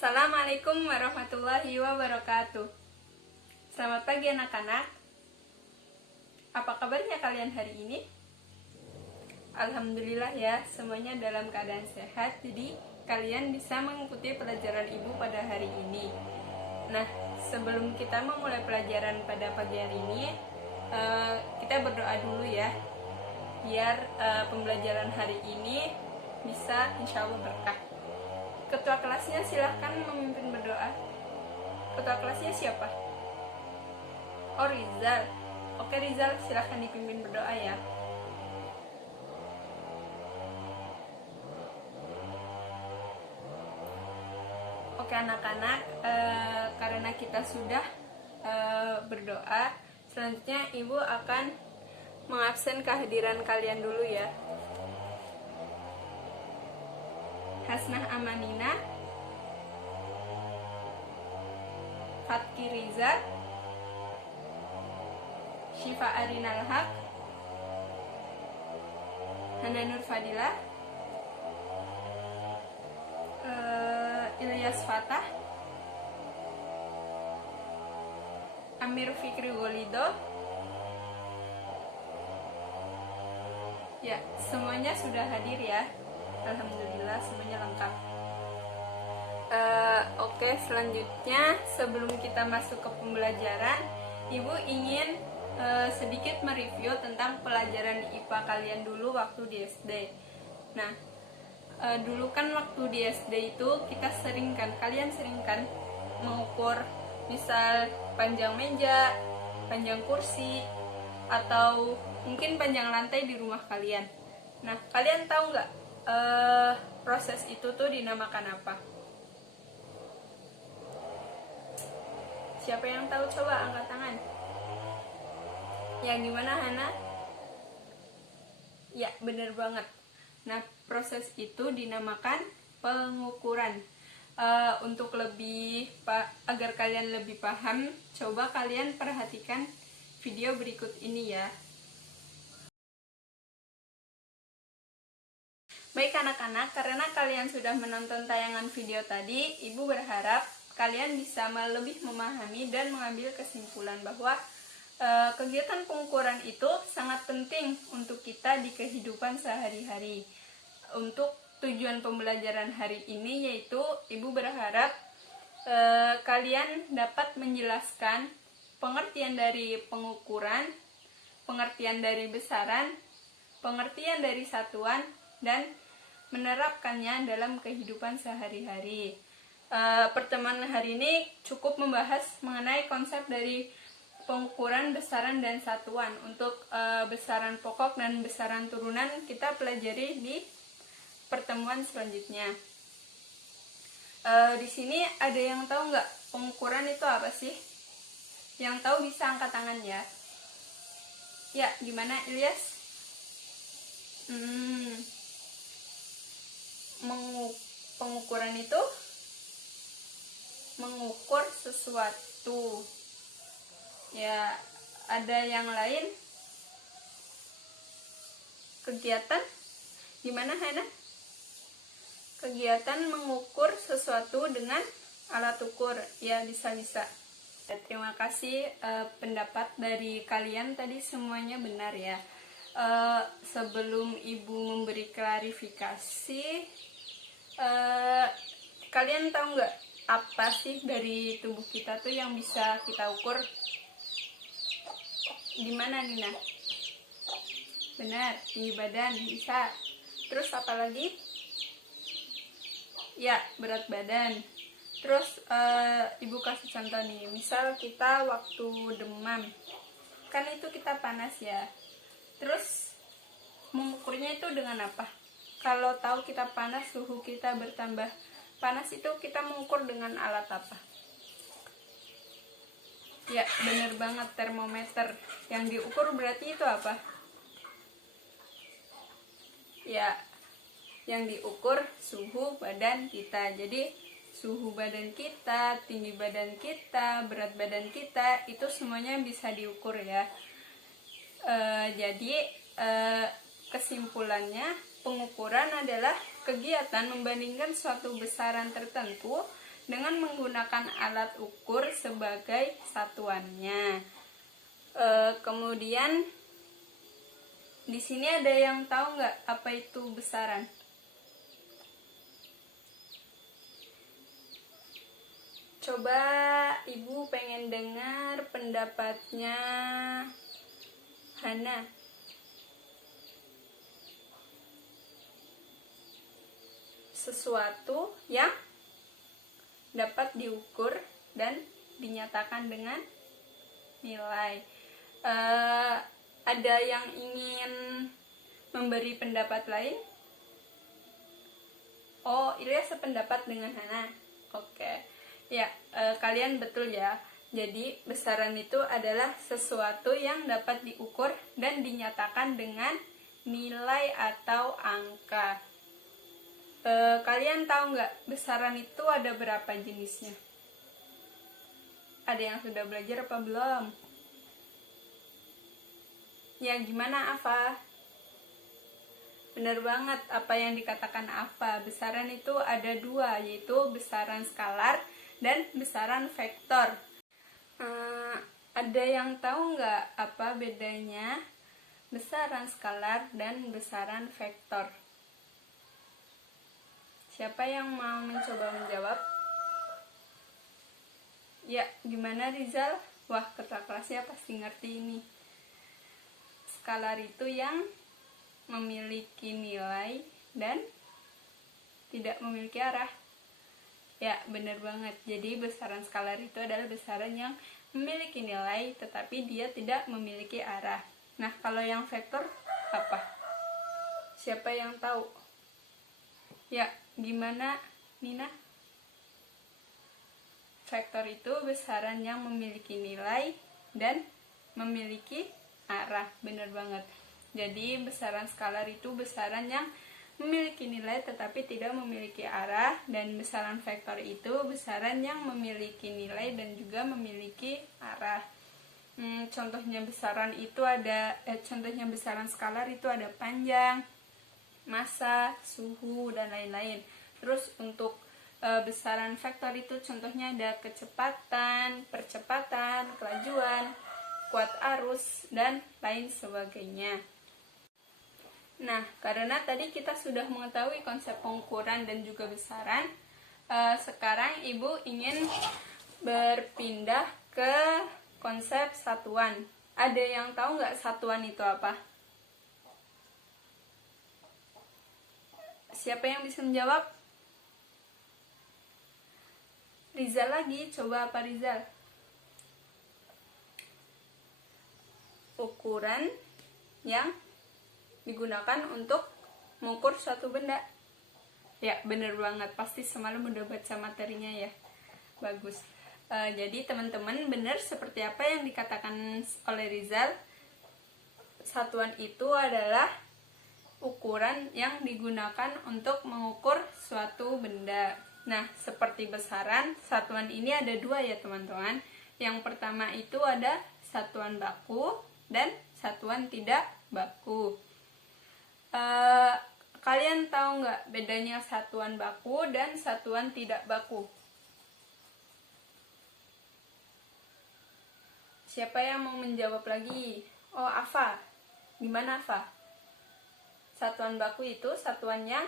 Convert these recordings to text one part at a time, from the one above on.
Assalamualaikum warahmatullahi wabarakatuh. Selamat pagi anak-anak. Apa kabarnya kalian hari ini? Alhamdulillah ya, semuanya dalam keadaan sehat. Jadi kalian bisa mengikuti pelajaran ibu pada hari ini. Nah, sebelum kita memulai pelajaran pada pagi hari ini, kita berdoa dulu ya, biar pembelajaran hari ini bisa insya Allah berkah. Ketua kelasnya silahkan memimpin berdoa. Ketua kelasnya siapa? Oh, Rizal. Oke Rizal, silahkan dipimpin berdoa ya. Oke anak-anak, karena kita sudah berdoa, selanjutnya ibu akan mengabsen kehadiran kalian dulu ya. Hasnah Amanina, Fatki Riza, Syifa Arinal Haq, Hana Nur Fadilah, Ilyas Fatah, Amir Fikri Wolido. Ya, semuanya sudah hadir ya. Alhamdulillah semuanya lengkap. Oke, selanjutnya sebelum kita masuk ke pembelajaran, ibu ingin sedikit mereview tentang pelajaran IPA kalian dulu waktu di SD. Nah, dulu kan waktu di SD itu kalian sering kan mengukur misal panjang meja, panjang kursi, atau mungkin panjang lantai di rumah kalian. Nah, kalian tahu nggak proses itu tuh dinamakan apa? Siapa yang tahu, coba angkat tangan. Ya, gimana Hana? Ya, bener banget. Nah, proses itu dinamakan pengukuran. Untuk agar kalian lebih paham, coba kalian perhatikan video berikut ini ya. Baik anak-anak, karena kalian sudah menonton tayangan video tadi, ibu berharap kalian bisa lebih memahami dan mengambil kesimpulan bahwa kegiatan pengukuran itu sangat penting untuk kita di kehidupan sehari-hari. Untuk tujuan pembelajaran hari ini yaitu ibu berharap kalian dapat menjelaskan pengertian dari pengukuran, pengertian dari besaran, pengertian dari satuan, dan menerapkannya dalam kehidupan sehari-hari. Pertemuan hari ini cukup membahas mengenai konsep dari pengukuran, besaran, dan satuan. Untuk besaran pokok dan besaran turunan kita pelajari di pertemuan selanjutnya. Di sini ada yang tahu nggak pengukuran itu apa sih? Yang tahu bisa angkat tangan ya. Ya, gimana Ilyas? Pengukuran itu mengukur sesuatu. Ya, ada yang lain? Kegiatan? Gimana Hana? Kegiatan mengukur sesuatu dengan alat ukur. Ya, bisa-bisa. Terima kasih pendapat dari kalian tadi semuanya benar ya. Sebelum ibu memberi klarifikasi, kalian tahu nggak apa sih dari tubuh kita tuh yang bisa kita ukur? Gimana Nina? Benar, tinggi badan bisa. Terus apa lagi? Ya, berat badan. Terus ibu kasih contoh nih, misal kita waktu demam, kan itu kita panas ya. Terus mengukurnya itu dengan apa? Kalau tahu kita panas, suhu kita bertambah panas, itu kita mengukur dengan alat apa? Ya, bener banget, termometer. Yang diukur berarti itu apa? Ya, yang diukur suhu badan kita. Jadi suhu badan kita, tinggi badan kita, berat badan kita, itu semuanya bisa diukur ya. Jadi kesimpulannya, pengukuran adalah kegiatan membandingkan suatu besaran tertentu dengan menggunakan alat ukur sebagai satuannya. Kemudian di sini ada yang tahu nggak apa itu besaran? Coba Ibu pengen dengar pendapatnya Hana. Sesuatu yang dapat diukur dan dinyatakan dengan nilai. Ada yang ingin memberi pendapat lain? Oh, Ilya sependapat dengan Hana. Oke. Ya, kalian betul ya. Jadi, besaran itu adalah sesuatu yang dapat diukur dan dinyatakan dengan nilai atau angka. Kalian tahu nggak besaran itu ada berapa jenisnya? Ada yang sudah belajar apa belum? Ya, gimana Afa? Benar banget apa yang dikatakan Afa. Besaran itu ada dua, yaitu besaran skalar dan besaran vektor. Ada yang tahu nggak apa bedanya besaran skalar dan besaran vektor? Siapa yang mau mencoba menjawab? Ya, gimana Rizal? Wah, ketua kelasnya pasti ngerti ini. Skalar itu yang memiliki nilai dan tidak memiliki arah. Ya, benar banget. Jadi besaran skalar itu adalah besaran yang memiliki nilai tetapi dia tidak memiliki arah. Nah, kalau yang vektor apa? Siapa yang tahu? Ya, gimana Nina? Vektor itu besaran yang memiliki nilai dan memiliki arah. Benar banget. Jadi besaran skalar itu besaran yang memiliki nilai tetapi tidak memiliki arah, dan besaran vektor itu besaran yang memiliki nilai dan juga memiliki arah. Contohnya besaran skalar itu ada panjang, massa, suhu, dan lain-lain. Terus untuk besaran vektor itu contohnya ada kecepatan, percepatan, kelajuan, kuat arus, dan lain sebagainya. Nah, karena tadi kita sudah mengetahui konsep pengukuran dan juga besaran, sekarang Ibu ingin berpindah ke konsep satuan. Ada yang tahu nggak satuan itu apa? Siapa yang bisa menjawab? Rizal lagi, coba apa Rizal? Ukuran yang digunakan untuk mengukur suatu benda. Ya, bener banget. Pasti semalam udah baca materinya ya. Bagus. Jadi teman-teman, benar seperti apa yang dikatakan oleh Rizal. Satuan itu adalah ukuran yang digunakan untuk mengukur suatu benda. Nah, seperti besaran, satuan ini ada dua ya teman-teman. Yang pertama itu ada satuan baku dan satuan tidak baku. Kalian tahu nggak bedanya satuan baku dan satuan tidak baku? Siapa yang mau menjawab lagi? Oh, Afa. Gimana Afa? Satuan baku itu satuan yang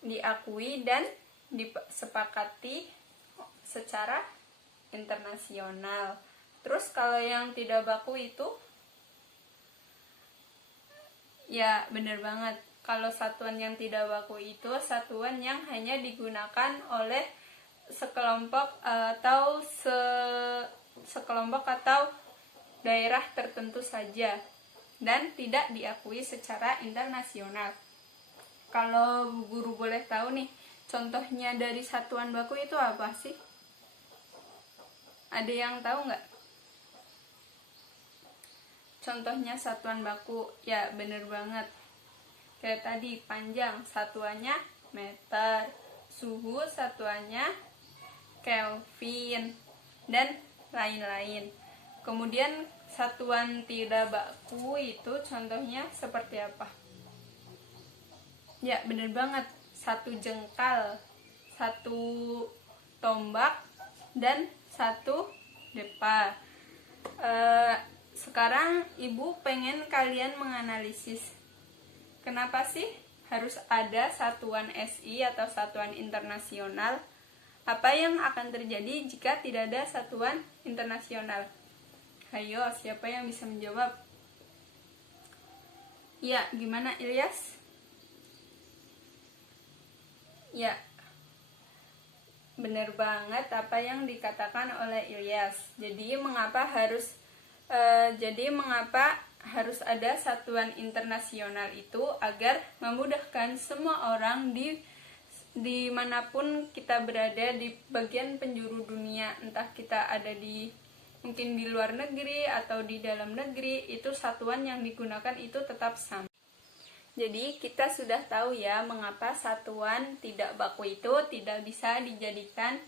diakui dan disepakati secara internasional. Terus kalau yang tidak baku itu? Ya, benar banget. Kalau satuan yang tidak baku itu satuan yang hanya digunakan oleh sekelompok atau sekelompok atau daerah tertentu saja dan tidak diakui secara internasional. Kalau Bu Guru boleh tahu nih, contohnya dari satuan baku itu apa sih? Ada yang tahu nggak? Contohnya satuan baku, ya bener banget. Kayak tadi, panjang satuannya meter, suhu satuannya Kelvin, dan lain-lain. Kemudian satuan tidak baku itu contohnya seperti apa? Ya, bener banget. 1 jengkal. satu tombak, dan satu depa. Sekarang ibu pengen kalian menganalisis, kenapa sih harus ada satuan SI atau satuan internasional? Apa yang akan terjadi jika tidak ada satuan internasional? Hayo, siapa yang bisa menjawab? Ya, gimana Ilyas? Ya, benar banget apa yang dikatakan oleh Ilyas. Jadi mengapa harus ada satuan internasional itu? Agar memudahkan semua orang dimanapun kita berada di bagian penjuru dunia, entah kita ada mungkin di luar negeri atau di dalam negeri, itu satuan yang digunakan itu tetap sama. Jadi kita sudah tahu ya mengapa satuan tidak baku itu tidak bisa dijadikan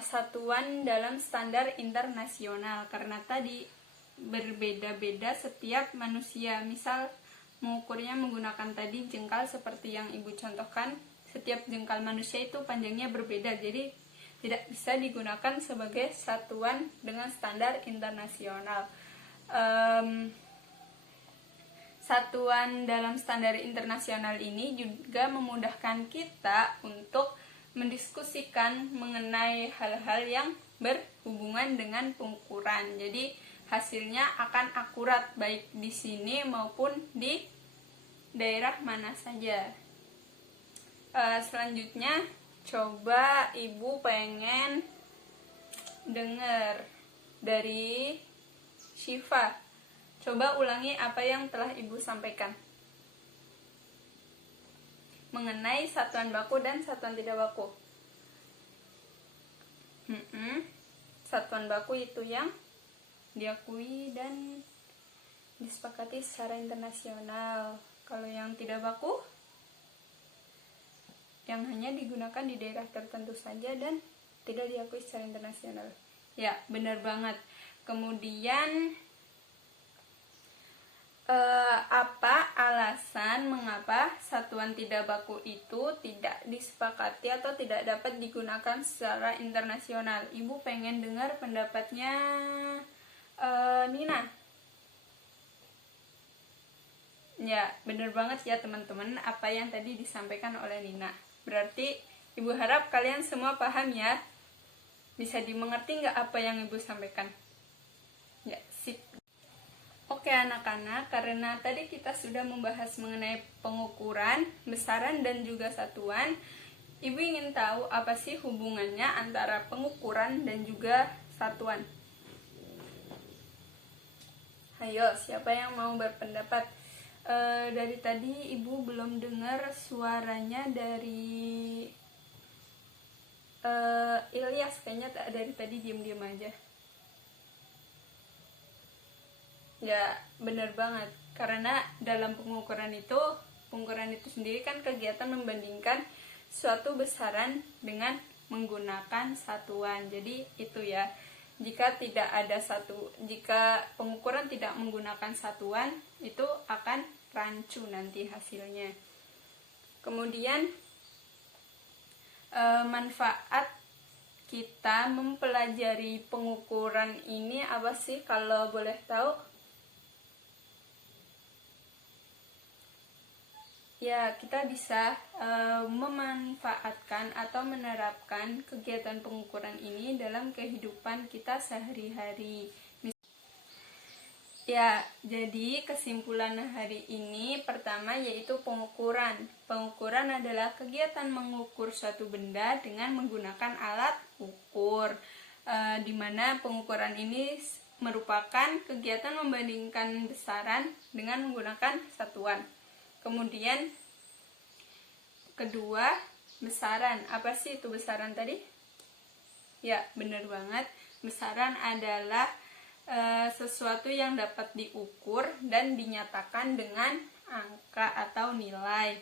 satuan dalam standar internasional, karena tadi berbeda-beda setiap manusia. Misal mengukurnya menggunakan tadi jengkal seperti yang ibu contohkan, setiap jengkal manusia itu panjangnya berbeda, jadi tidak bisa digunakan sebagai satuan dengan standar internasional. Satuan dalam standar internasional ini juga memudahkan kita untuk mendiskusikan mengenai hal-hal yang berhubungan dengan pengukuran. Jadi hasilnya akan akurat baik di sini maupun di daerah mana saja. Selanjutnya coba ibu pengen dengar dari Syifa. Coba ulangi apa yang telah ibu sampaikan mengenai satuan baku dan satuan tidak baku. Satuan baku itu yang diakui dan disepakati secara internasional. Kalau yang tidak baku, yang hanya digunakan di daerah tertentu saja dan tidak diakui secara internasional. Ya, benar banget. Kemudian apa alasan mengapa satuan tidak baku itu tidak disepakati atau tidak dapat digunakan secara internasional? Ibu pengen dengar pendapatnya Nina. Ya, bener banget ya teman-teman apa yang tadi disampaikan oleh Nina. Berarti ibu harap kalian semua paham ya. Bisa dimengerti nggak apa yang ibu sampaikan? Ya, sip. Oke anak-anak, karena tadi kita sudah membahas mengenai pengukuran, besaran, dan juga satuan, ibu ingin tahu apa sih hubungannya antara pengukuran dan juga satuan. Ayo, siapa yang mau berpendapat? Dari tadi ibu belum dengar suaranya dari Ilyas, kayaknya dari tadi diam-diam aja. Ya, benar banget. Karena dalam pengukuran itu sendiri kan kegiatan membandingkan suatu besaran dengan menggunakan satuan. Jadi itu ya. Jika pengukuran tidak menggunakan satuan, itu akan rancu nanti hasilnya. Kemudian manfaat kita mempelajari pengukuran ini apa sih kalau boleh tahu? Ya, kita bisa memanfaatkan atau menerapkan kegiatan pengukuran ini dalam kehidupan kita sehari-hari. Ya, jadi kesimpulan hari ini pertama yaitu pengukuran. Pengukuran adalah kegiatan mengukur suatu benda dengan menggunakan alat ukur, di mana pengukuran ini merupakan kegiatan membandingkan besaran dengan menggunakan satuan. Kemudian kedua, besaran. Apa sih itu besaran tadi? Ya, benar banget. Besaran adalah sesuatu yang dapat diukur dan dinyatakan dengan angka atau nilai.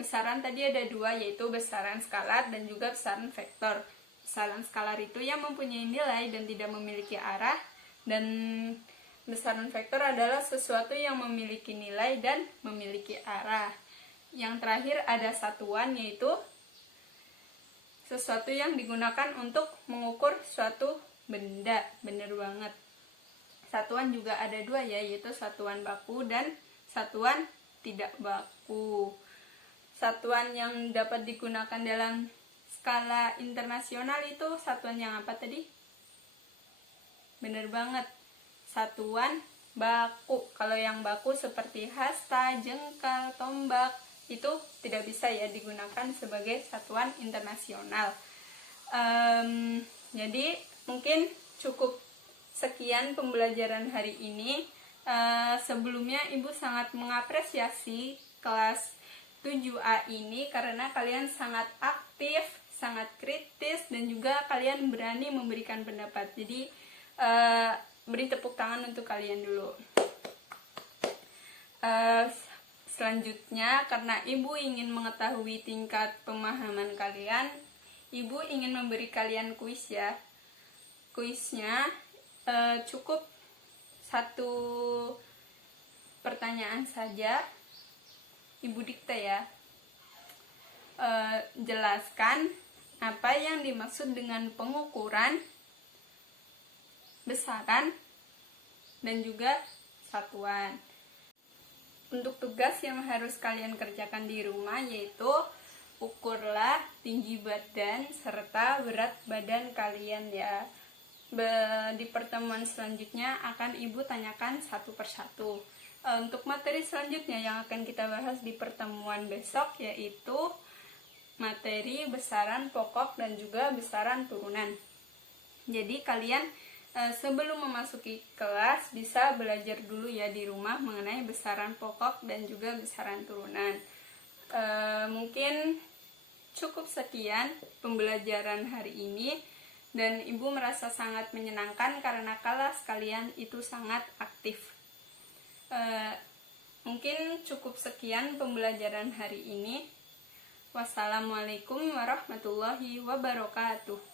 Besaran tadi ada dua, yaitu besaran skalar dan juga besaran vektor. Besaran skalar itu yang mempunyai nilai dan tidak memiliki arah, dan besaran vektor adalah sesuatu yang memiliki nilai dan memiliki arah. Yang terakhir ada satuan, yaitu sesuatu yang digunakan untuk mengukur suatu benda. Bener banget. Satuan juga ada dua ya, yaitu satuan baku dan satuan tidak baku. Satuan yang dapat digunakan dalam skala internasional itu satuan yang apa tadi? Bener banget, satuan baku. Kalau yang baku seperti hasta, jengkal, tombak, itu tidak bisa ya digunakan sebagai satuan internasional. Jadi mungkin cukup sekian pembelajaran hari ini. Sebelumnya Ibu sangat mengapresiasi kelas 7A ini karena kalian sangat aktif, sangat kritis, dan juga kalian berani memberikan pendapat. Jadi beri tepuk tangan untuk kalian dulu. Selanjutnya, karena Ibu ingin mengetahui tingkat pemahaman kalian, Ibu ingin memberi kalian kuis ya. Kuisnya cukup satu pertanyaan saja. Ibu dikte ya. Jelaskan apa yang dimaksud dengan pengukuran, besaran, dan juga satuan. Untuk tugas yang harus kalian kerjakan di rumah yaitu ukurlah tinggi badan serta berat badan kalian ya. Di pertemuan selanjutnya akan Ibu tanyakan satu persatu. Untuk materi selanjutnya yang akan kita bahas di pertemuan besok yaitu materi besaran pokok dan juga besaran turunan. Jadi kalian sebelum memasuki kelas bisa belajar dulu ya di rumah mengenai besaran pokok dan juga besaran turunan. Mungkin cukup sekian pembelajaran hari ini, dan Ibu merasa sangat menyenangkan karena kelas kalian itu sangat aktif. Mungkin cukup sekian pembelajaran hari ini. Wassalamualaikum warahmatullahi wabarakatuh.